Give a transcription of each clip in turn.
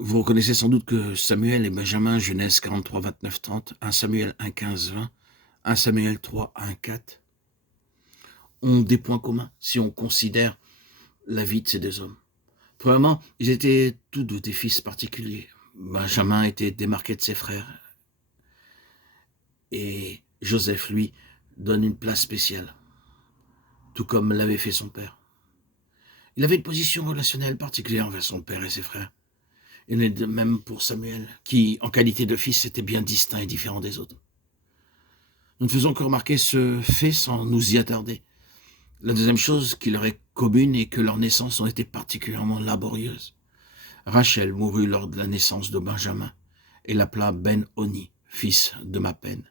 Vous reconnaissez sans doute que Samuel et Benjamin, Genèse 43, 29, 30, 1 Samuel 1, 15, 20, 1 Samuel 3, 1, 4, ont des points communs si on considère la vie de ces deux hommes. Premièrement, ils étaient tous deux des fils particuliers. Benjamin était démarqué de ses frères et Joseph, lui, donne une place spéciale, tout comme l'avait fait son père. Il avait une position relationnelle particulière envers son père et ses frères. Il en est de même pour Samuel, qui, en qualité de fils, était bien distinct et différent des autres. Nous ne faisons que remarquer ce fait sans nous y attarder. La deuxième chose qui leur est commune est que leurs naissances ont été particulièrement laborieuses. Rachel mourut lors de la naissance de Benjamin et l'appela Ben-Oni, fils de ma peine,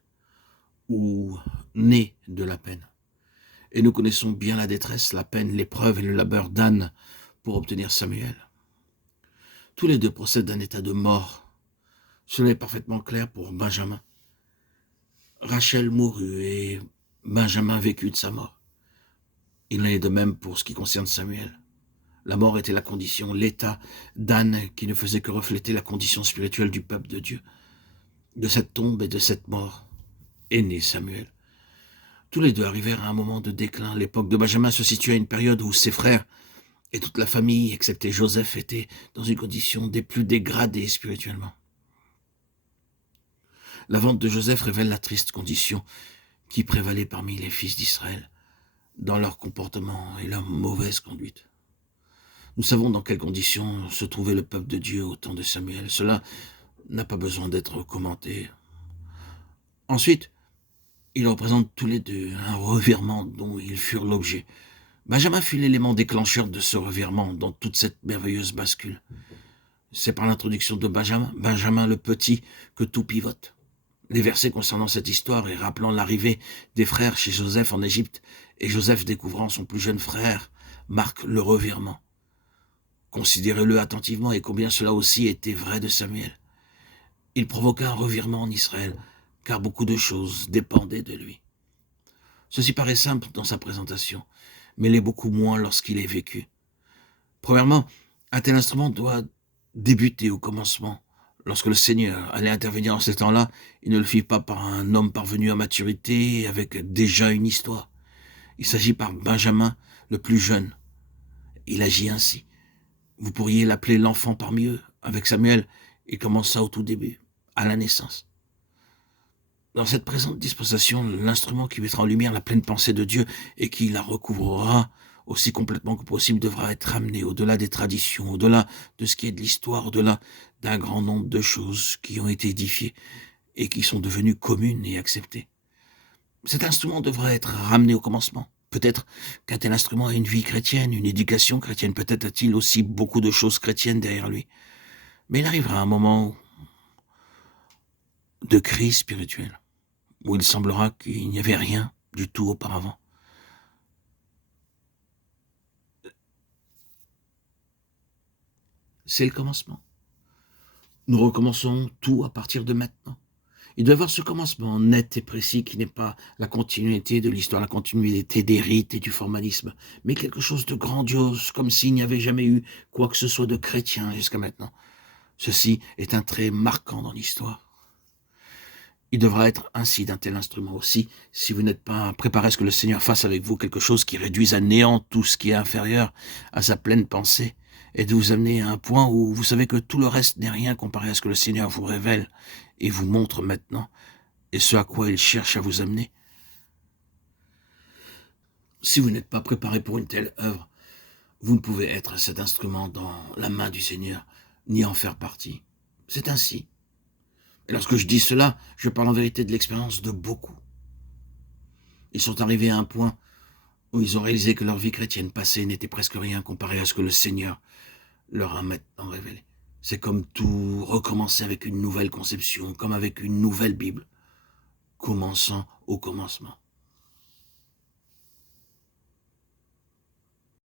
ou né de la peine. Et nous connaissons bien la détresse, la peine, l'épreuve et le labeur d'Anne pour obtenir Samuel. Tous les deux procèdent d'un état de mort. Cela est parfaitement clair pour Benjamin. Rachel mourut et Benjamin vécut de sa mort. Il en est de même pour ce qui concerne Samuel. La mort était la condition, l'état d'Anne qui ne faisait que refléter la condition spirituelle du peuple de Dieu. De cette tombe et de cette mort est né Samuel. Tous les deux arrivèrent à un moment de déclin. L'époque de Benjamin se situait à une période où ses frères et toute la famille, excepté Joseph, étaient dans une condition des plus dégradées spirituellement. La vente de Joseph révèle la triste condition qui prévalait parmi les fils d'Israël dans leur comportement et leur mauvaise conduite. Nous savons dans quelles conditions se trouvait le peuple de Dieu au temps de Samuel. Cela n'a pas besoin d'être commenté. Ensuite, ils représentent tous les deux un revirement dont ils furent l'objet. Benjamin fut l'élément déclencheur de ce revirement dans toute cette merveilleuse bascule. C'est par l'introduction de Benjamin le petit, que tout pivote. Les versets concernant cette histoire et rappelant l'arrivée des frères chez Joseph en Égypte et Joseph découvrant son plus jeune frère marquent le revirement. Considérez-le attentivement et combien cela aussi était vrai de Samuel. Il provoqua un revirement en Israël, car beaucoup de choses dépendaient de lui. Ceci paraît simple dans sa présentation, mais l'est beaucoup moins lorsqu'il est vécu. Premièrement, un tel instrument doit débuter au commencement. Lorsque le Seigneur allait intervenir en ces temps-là, il ne le fit pas par un homme parvenu à maturité avec déjà une histoire. Il s'agit par Benjamin, le plus jeune. Il agit ainsi. Vous pourriez l'appeler l'enfant parmi eux. Avec Samuel, il commença au tout début, à la naissance. Dans cette présente dispensation, l'instrument qui mettra en lumière la pleine pensée de Dieu et qui la recouvrera aussi complètement que possible devra être ramené au-delà des traditions, au-delà de ce qui est de l'histoire, au-delà d'un grand nombre de choses qui ont été édifiées et qui sont devenues communes et acceptées. Cet instrument devra être ramené au commencement. Peut-être qu'un tel instrument a une vie chrétienne, une éducation chrétienne, peut-être a-t-il aussi beaucoup de choses chrétiennes derrière lui. Mais il arrivera un moment de crise spirituelle, où il semblera qu'il n'y avait rien du tout auparavant. C'est le commencement. Nous recommençons tout à partir de maintenant. Il doit y avoir ce commencement net et précis qui n'est pas la continuité de l'histoire, la continuité des rites et du formalisme, mais quelque chose de grandiose, comme s'il n'y avait jamais eu quoi que ce soit de chrétien jusqu'à maintenant. Ceci est un trait marquant dans l'histoire. Il devra être ainsi d'un tel instrument aussi, si vous n'êtes pas préparé à ce que le Seigneur fasse avec vous quelque chose qui réduise à néant tout ce qui est inférieur à sa pleine pensée, et de vous amener à un point où vous savez que tout le reste n'est rien comparé à ce que le Seigneur vous révèle et vous montre maintenant, et ce à quoi il cherche à vous amener. Si vous n'êtes pas préparé pour une telle œuvre, vous ne pouvez être cet instrument dans la main du Seigneur, ni en faire partie. C'est ainsi. Et lorsque je dis cela, je parle en vérité de l'expérience de beaucoup. Ils sont arrivés à un point où ils ont réalisé que leur vie chrétienne passée n'était presque rien comparé à ce que le Seigneur leur a maintenant révélé. C'est comme tout recommencer avec une nouvelle conception, comme avec une nouvelle Bible, commençant au commencement.